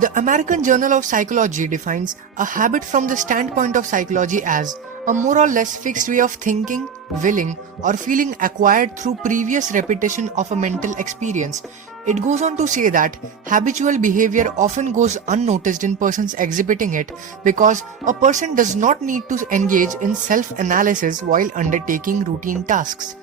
The American Journal of Psychology defines a habit from the standpoint of psychology as a more or less fixed way of thinking, willing, or feeling acquired through previous repetition of a mental experience. It goes on to say that habitual behavior often goes unnoticed in persons exhibiting it because a person does not need to engage in self-analysis while undertaking routine tasks.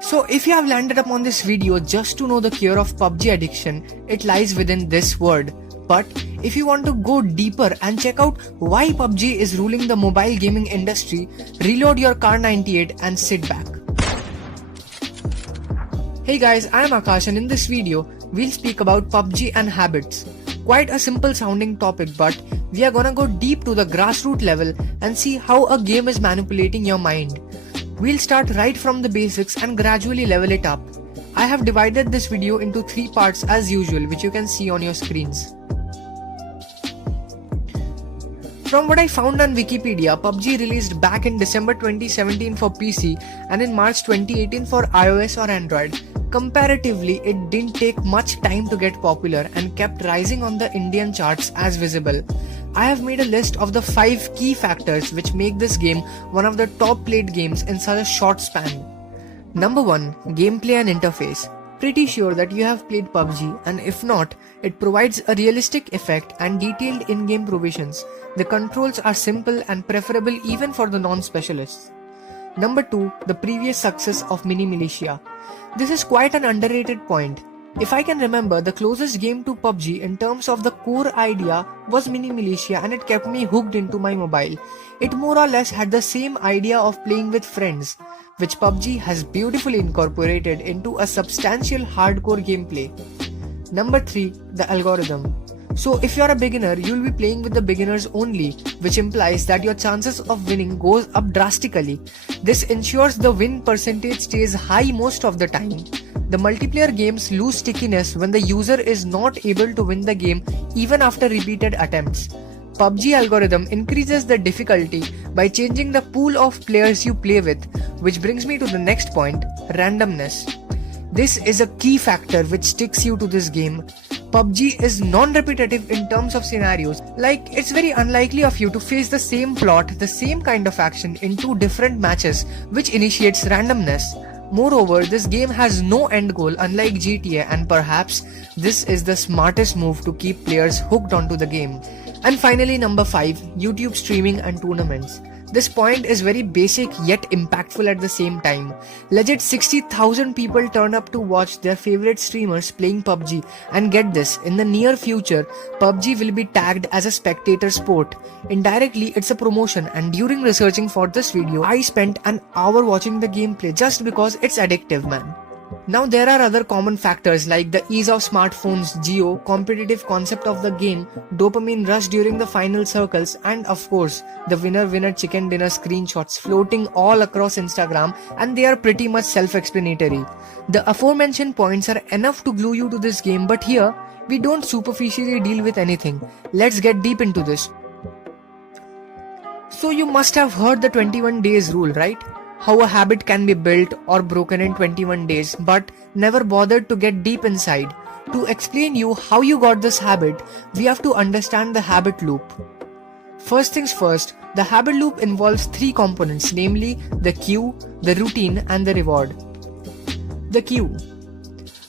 So if you have landed upon this video just to know the cure of PUBG addiction, it lies within this word. But if you want to go deeper and check out why PUBG is ruling the mobile gaming industry, reload your Car 98 and sit back. Hey guys, I am Akash and in this video, we'll speak about PUBG and habits. Quite a simple sounding topic, but we are gonna go deep to the grassroots level and see how a game is manipulating your mind. We'll start right from the basics and gradually level it up. I have divided this video into 3 parts as usual, which you can see on your screens. From what I found on Wikipedia, PUBG released back in December 2017 for PC and in March 2018 for iOS or Android. Comparatively, it didn't take much time to get popular and kept rising on the Indian charts as visible. I have made a list of the 5 key factors which make this game one of the top played games in such a short span. Number 1. Gameplay and interface. Pretty sure that you have played PUBG, and if not, it provides a realistic effect and detailed in-game provisions. The controls are simple and preferable even for the non-specialists. Number 2. The previous success of Mini Militia. This is quite an underrated point. If I can remember, the closest game to PUBG in terms of the core idea was Mini Militia, and it kept me hooked into my mobile. It more or less had the same idea of playing with friends, which PUBG has beautifully incorporated into a substantial hardcore gameplay. Number 3. The algorithm. So if you're a beginner, you'll be playing with the beginners only, which implies that your chances of winning goes up drastically. This ensures the win percentage stays high most of the time. The multiplayer games lose stickiness when the user is not able to win the game even after repeated attempts. PUBG algorithm increases the difficulty by changing the pool of players you play with, which brings me to the next point, randomness. This is a key factor which sticks you to this game. PUBG is non-repetitive in terms of scenarios, like it's very unlikely of you to face the same plot, the same kind of action in 2 different matches, which initiates randomness. Moreover, this game has no end goal unlike GTA, and perhaps this is the smartest move to keep players hooked onto the game. And finally, number 5, YouTube streaming and tournaments. This point is very basic yet impactful at the same time. Legit 60,000 people turn up to watch their favorite streamers playing PUBG, and get this, in the near future, PUBG will be tagged as a spectator sport. Indirectly, it's a promotion, and during researching for this video, I spent an hour watching the gameplay just because it's addictive, man. Now there are other common factors like the ease of smartphones, geo, competitive concept of the game, dopamine rush during the final circles, and of course, the winner chicken dinner screenshots floating all across Instagram, and they are pretty much self-explanatory. The aforementioned points are enough to glue you to this game, but here, we don't superficially deal with anything. Let's get deep into this. So you must have heard the 21 days rule, right? How a habit can be built or broken in 21 days, but never bothered to get deep inside. To explain you how you got this habit, we have to understand the habit loop. First things first, the habit loop involves 3 components, namely the cue, the routine, and the reward. The cue.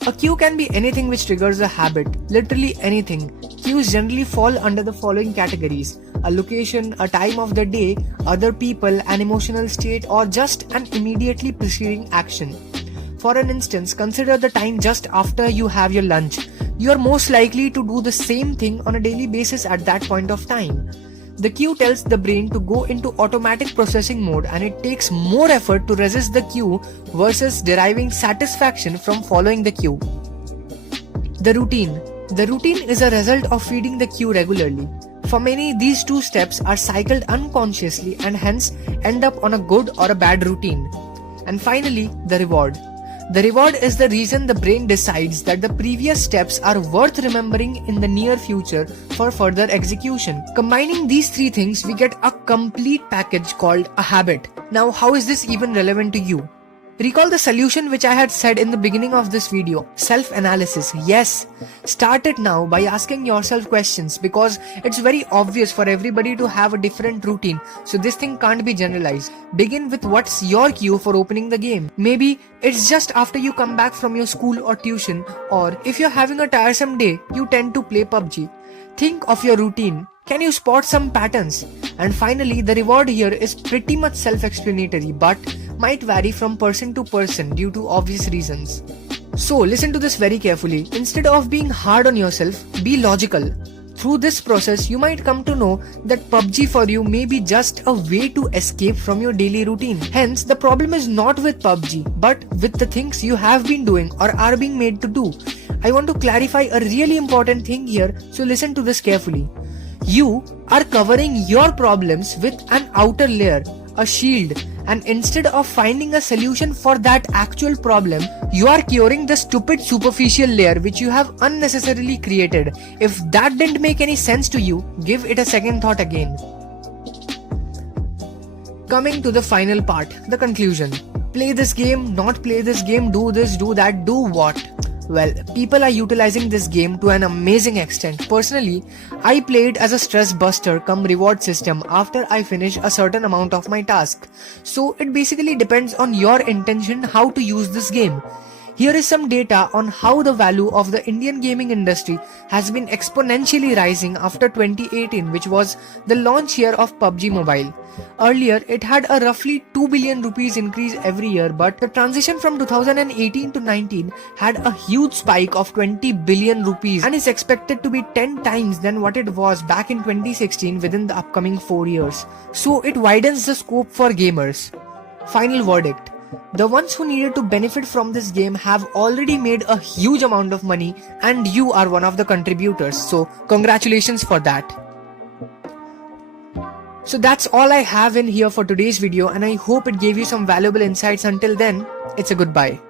A cue can be anything which triggers a habit, literally anything. Cues generally fall under the following categories: a location, a time of the day, other people, an emotional state, or just an immediately preceding action. For an instance, consider the time just after you have your lunch. You are most likely to do the same thing on a daily basis at that point of time. The cue tells the brain to go into automatic processing mode, and it takes more effort to resist the cue versus deriving satisfaction from following the cue. The routine. The routine is a result of feeding the cue regularly. For many, these 2 steps are cycled unconsciously and hence end up on a good or a bad routine. And finally, the reward. The reward is the reason the brain decides that the previous steps are worth remembering in the near future for further execution. Combining these 3 things, we get a complete package called a habit. Now, how is this even relevant to you? Recall the solution which I had said in the beginning of this video, self-analysis. Yes, start it now by asking yourself questions, because it's very obvious for everybody to have a different routine, so this thing can't be generalized. Begin with what's your cue for opening the game. Maybe it's just after you come back from your school or tuition, or if you're having a tiresome day, you tend to play PUBG. Think of your routine. Can you spot some patterns? And finally, the reward here is pretty much self-explanatory, but might vary from person to person due to obvious reasons. So listen to this very carefully. Instead of being hard on yourself, be logical. Through this process, you might come to know that PUBG for you may be just a way to escape from your daily routine. Hence, the problem is not with PUBG, but with the things you have been doing or are being made to do. I want to clarify a really important thing here, so listen to this carefully. You are covering your problems with an outer layer, a shield, and instead of finding a solution for that actual problem, you are curing the stupid superficial layer which you have unnecessarily created. If that didn't make any sense to you, give it a second thought again. Coming to the final part, the conclusion. Play this game, not play this game, do this, do that, do what? Well, people are utilizing this game to an amazing extent. Personally, I play it as a stress buster cum reward system after I finish a certain amount of my task. So it basically depends on your intention how to use this game. Here is some data on how the value of the Indian gaming industry has been exponentially rising after 2018, which was the launch year of PUBG Mobile. Earlier, it had a roughly 2 billion rupees increase every year, but the transition from 2018 to 19 had a huge spike of 20 billion rupees and is expected to be 10 times than what it was back in 2016 within the upcoming 4 years. So it widens the scope for gamers. Final verdict. The ones who needed to benefit from this game have already made a huge amount of money, and you are one of the contributors, so congratulations for that. So that's all I have in here for today's video, and I hope it gave you some valuable insights. Until then, it's a goodbye.